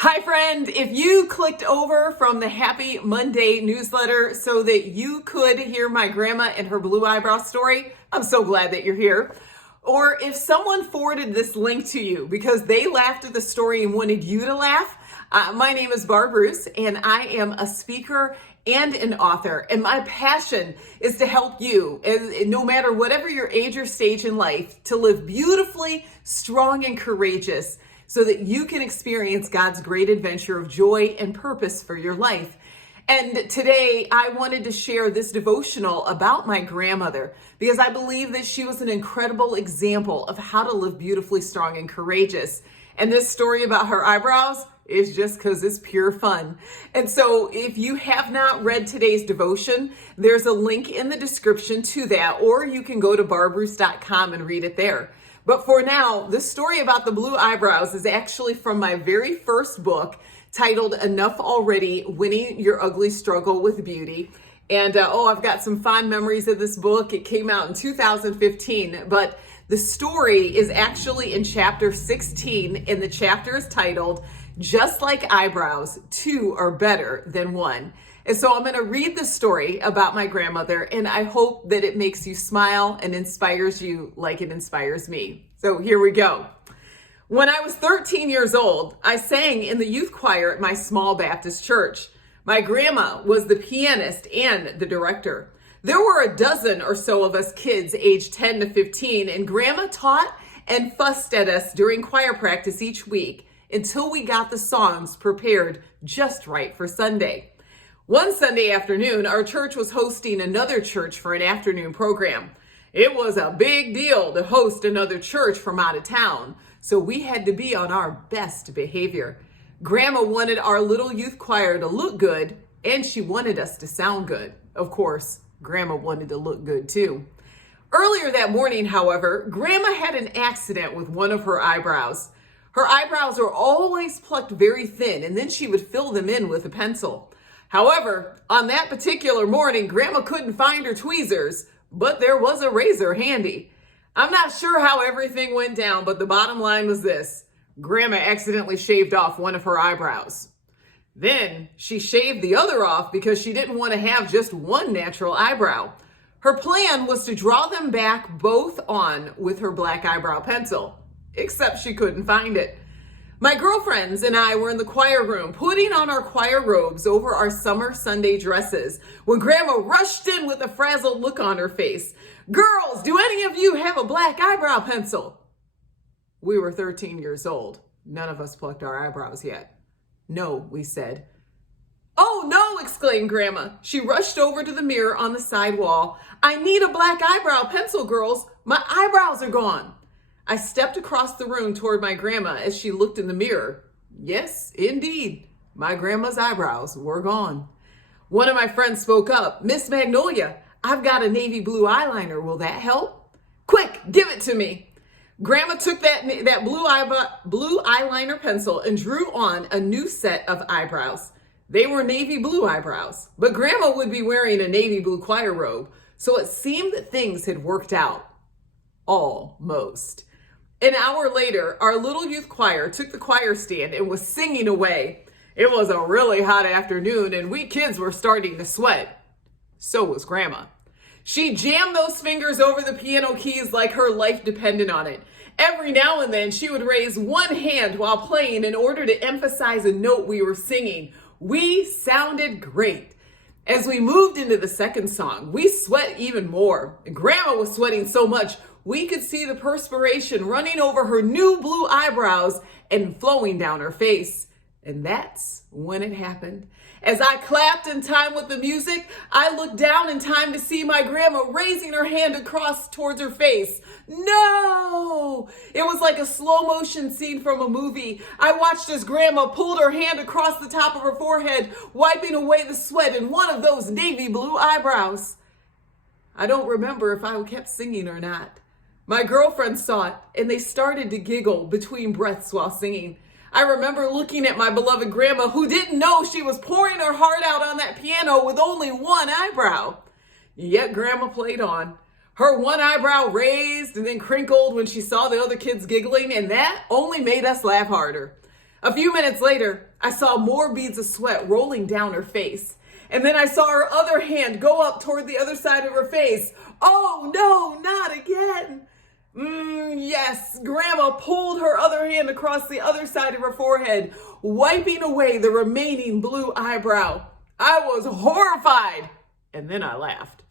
Hi friend, if you clicked over from the Happy Monday newsletter so that you could hear my grandma and her blue eyebrow story, I'm so glad that you're here. Or if someone forwarded this link to you because they laughed at the story and wanted you to laugh, my name is Barb Bruce and I am a speaker and an author. And my passion is to help you, no matter whatever your age or stage in life, to live beautifully, strong, and courageous, so that you can experience God's great adventure of joy and purpose for your life. And today I wanted to share this devotional about my grandmother because I believe that she was an incredible example of how to live beautifully strong and courageous. And this story about her eyebrows is just because it's pure fun. And so if you have not read today's devotion, there's a link in the description to that, or you can go to barbruce.com and read it there. But for now, the story about the blue eyebrows is actually from my very first book titled Enough Already: Winning Your Ugly Struggle with Beauty. And I've got some fond memories of this book. It came out in 2015, but the story is actually in chapter 16, and the chapter is titled Just Like Eyebrows, Two Are Better Than One. And so I'm going to read the story about my grandmother, and I hope that it makes you smile and inspires you like it inspires me. So here we go. When I was 13 years old, I sang in the youth choir at my small Baptist church. My grandma was the pianist and the director. There were a dozen or so of us kids aged 10 to 15, and Grandma taught and fussed at us during choir practice each week until we got the songs prepared just right for Sunday. One Sunday afternoon, our church was hosting another church for an afternoon program. It was a big deal to host another church from out of town, so we had to be on our best behavior. Grandma wanted our little youth choir to look good, and she wanted us to sound good. Of course, Grandma wanted to look good too. Earlier that morning, however, Grandma had an accident with one of her eyebrows. Her eyebrows were always plucked very thin, and then she would fill them in with a pencil. However, on that particular morning, Grandma couldn't find her tweezers, but there was a razor handy. I'm not sure how everything went down, but the bottom line was this: Grandma accidentally shaved off one of her eyebrows. Then she shaved the other off because she didn't want to have just one natural eyebrow. Her plan was to draw them back both on with her black eyebrow pencil, except she couldn't find it. My girlfriends and I were in the choir room putting on our choir robes over our summer Sunday dresses when Grandma rushed in with a frazzled look on her face. "Girls, do any of you have a black eyebrow pencil?" We were 13 years old. None of us plucked our eyebrows yet. "No," we said. "Oh no!" exclaimed Grandma. She rushed over to the mirror on the side wall. "I need a black eyebrow pencil, girls. My eyebrows are gone." I stepped across the room toward my grandma as she looked in the mirror. Yes, indeed, my grandma's eyebrows were gone. One of my friends spoke up. "Miss Magnolia, I've got a navy blue eyeliner. Will that help?" "Quick, give it to me." Grandma took that blue eyeliner pencil and drew on a new set of eyebrows. They were navy blue eyebrows, but Grandma would be wearing a navy blue choir robe, so it seemed that things had worked out. Almost. An hour later, our little youth choir took the choir stand and was singing away. It was a really hot afternoon, and we kids were starting to sweat. So was Grandma. She jammed those fingers over the piano keys like her life depended on it. Every now and then, she would raise one hand while playing in order to emphasize a note we were singing. We sounded great. As we moved into the second song, we sweat even more. Grandma was sweating so much, we could see the perspiration running over her new blue eyebrows and flowing down her face. And that's when it happened. As I clapped in time with the music, I looked down in time to see my grandma raising her hand across towards her face. No! It was like a slow motion scene from a movie. I watched as Grandma pulled her hand across the top of her forehead, wiping away the sweat in one of those navy blue eyebrows. I don't remember if I kept singing or not. My girlfriends saw it, and they started to giggle between breaths while singing. I remember looking at my beloved grandma, who didn't know she was pouring her heart out on that piano with only one eyebrow. Yet Grandma played on. Her one eyebrow raised and then crinkled when she saw the other kids giggling, and that only made us laugh harder. A few minutes later, I saw more beads of sweat rolling down her face. And then I saw her other hand go up toward the other side of her face. Oh no, not again. Yes, Grandma pulled her other hand across the other side of her forehead, wiping away the remaining blue eyebrow. I was horrified, and then I laughed.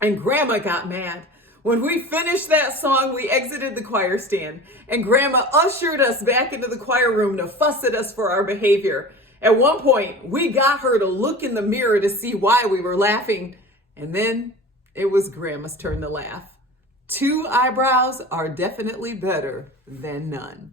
And Grandma got mad. When we finished that song, we exited the choir stand, and Grandma ushered us back into the choir room to fuss at us for our behavior. At one point, we got her to look in the mirror to see why we were laughing, and then it was Grandma's turn to laugh. 2 eyebrows are definitely better than none.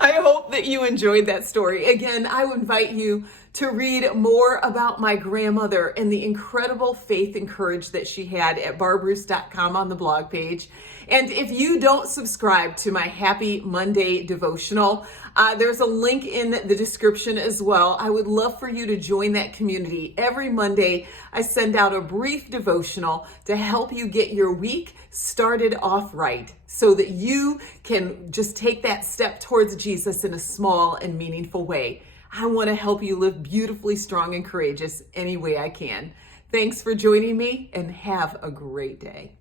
I hope that you enjoyed that story. Again, I would invite you to read more about my grandmother and the incredible faith and courage that she had at barbruce.com on the blog page. And if you don't subscribe to my Happy Monday Devotional, there's a link in the description as well. I would love for you to join that community. Every Monday, I send out a brief devotional to help you get your week started off right so that you can just take that step towards Jesus in a small and meaningful way. I want to help you live beautifully strong and courageous any way I can. Thanks for joining me and have a great day.